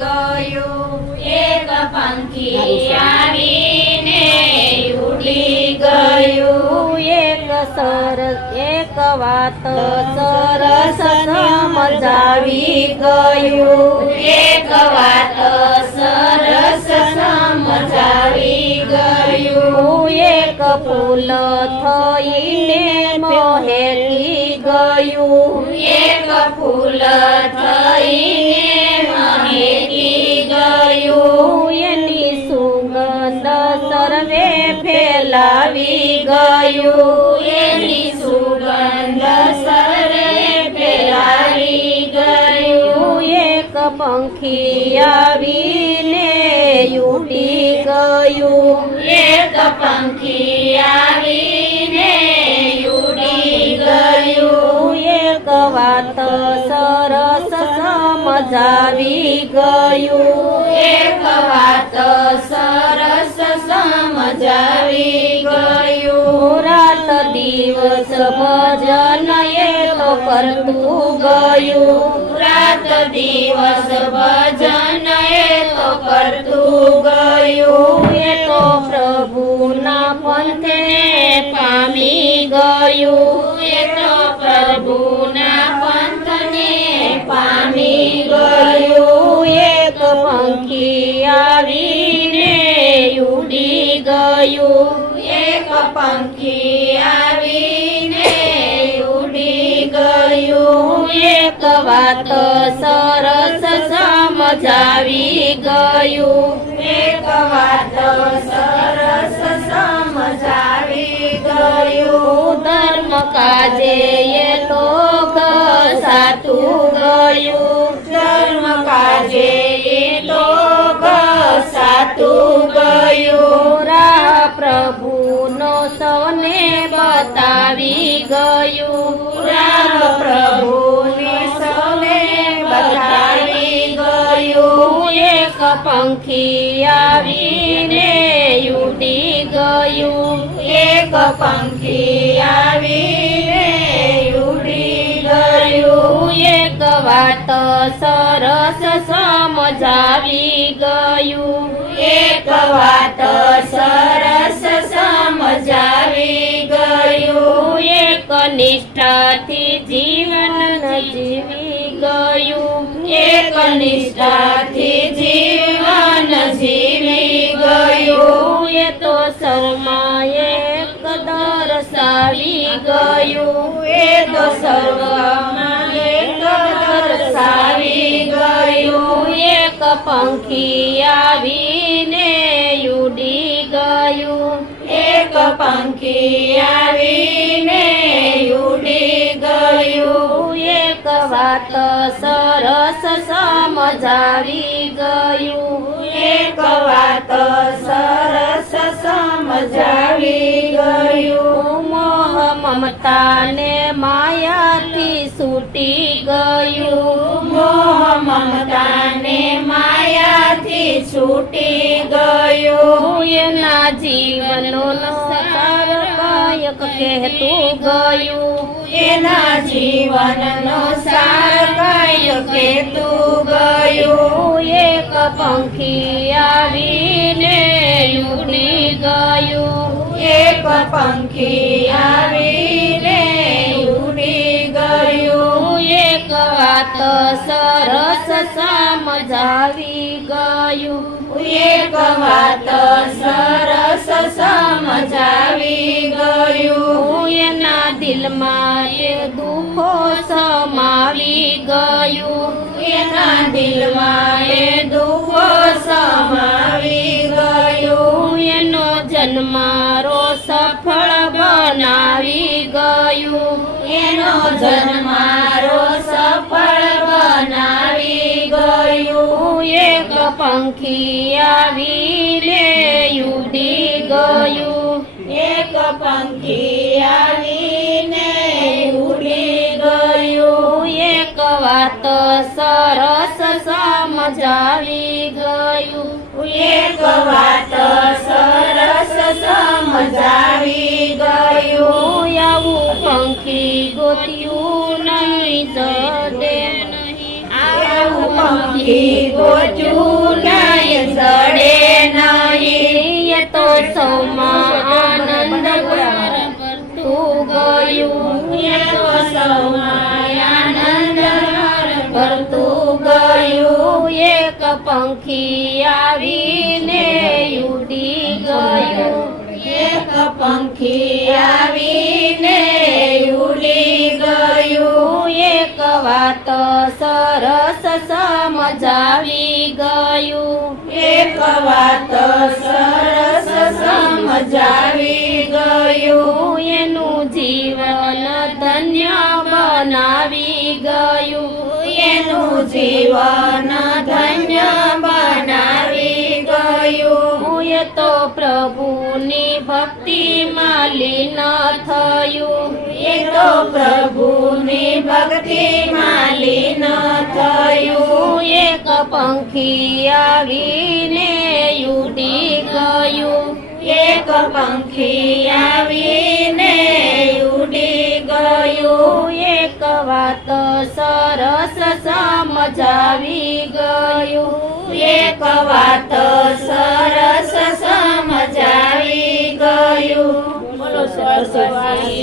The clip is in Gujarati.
ગયું. એક પંખી આવીને ઉડી ગયું. એક સર એક વાત સરસ સમજાવી ગયું. એક વાત સરસ સમજાવી ગયું. એક ફૂલ થઈને મોહેલી ગયું. એક ફૂલ ગયું એની સુગંધ સર્વે ફેલાવી ગયું. એની સુગંધ સર્વે ફેલાવી ગયું. એક પંખી આવીને ઉડી ગયું. એક પંખી આવીને ઉડી ગયું. એક વાત સરસ સમજાવી ગયું. સરસ સમજાવી ગયું રાત દિવસ ભજન એ તો કરતું ગયું રાત દિવસ ભજન એ તો કરતું ગયું એ તો પ્રભુના પંથે પામી ગયું એ તો પ્રભુના પંથને પામી ગયું એક પંખી આવીને ઉડી ગયું એક પંખી આવીને ઉડી ગયું એક વાત સરસ સમજાવી ગયું એક વાત સરસ સમજાવી ગયું ધર્મ કાજે એ તો સાતું ગયું ધર્મ કાજે એ તો સાતું ગયું બતાવી ગયું. પુરાણ પ્રભુને સૌને બતાવી ગયું. એક પંખી આવીને ઉડી ગયું. એક પંખી આવીને ઉડી ગયું. એક વાત સરસ સમજાવી ગયું. એક વાત સરસ સમજાવી નિષ્ઠાથી જીવન જીવી ગયું. એક નિષ્ઠાથી જીવન જીવી ગયું. એ તો સર્વમાં એક સારી ગયું. એ તો સર્વમાં એક સારી ગયું. એક પંખી આવીને ઉડી ગયું. એક પંખી આવીને ઉડી ગયું એક વાત સરસ સમજાવી ગયું. એક વાત સરસ સમજાવી ગયું. મમતાને માયાથી છૂટી ગયું. મોહ મમતાને માયાથી છૂટી ગયું. એના જીવનનો સાર કાયક કહેતું ગયું. એના જીવનનો સાર કહેતું ગયું. એક પંખી આવીને ઉડી ગયું. એક પંખી આવીને સરસ સમજાવી ગયું. એક વાત સરસ સમજાવી ગયું. એના દિલમાં એ દુઃખો સમાવી ગયું. એના દિલમાં એ દુઃખો સમાવી ગયું. એનો જન્મારો સફળ બનાવી ગયું. એનો જન્મારો એક પંખી આવીને ઉડી ગયું. એક પંખી વીને ઉડી ગયું. એક વાત સરસ સમજાવી ગયું. એક વાત સરસ સમજાવી ગયું. આવું પંખી ગોત્યું નહીં જડે નહીં. આવું પંખી ગોચું એક પંખી આવીને ઉડી ગયું. એક પંખી આવીને ઉડી ગયું. એક વાત સરસ સમજાવી ગયું. એક વાત સરસ સમજાવી ગયું. એનું જીવન ધન્ય બનાવી ગયું. એનું જીવન ધન્ય બનાવી ગયું. એ તો પ્રભુની ભક્તિમાં લીન થયું. એ તો પ્રભુની ભક્તિમાં લીન થયું. એક પંખી આવીને ઉડી ગયું. એક પંખી આવીને સમજાવી ગયું. એક વાત સરસ સમજાવી ગયું. બોલો સરસ્વતી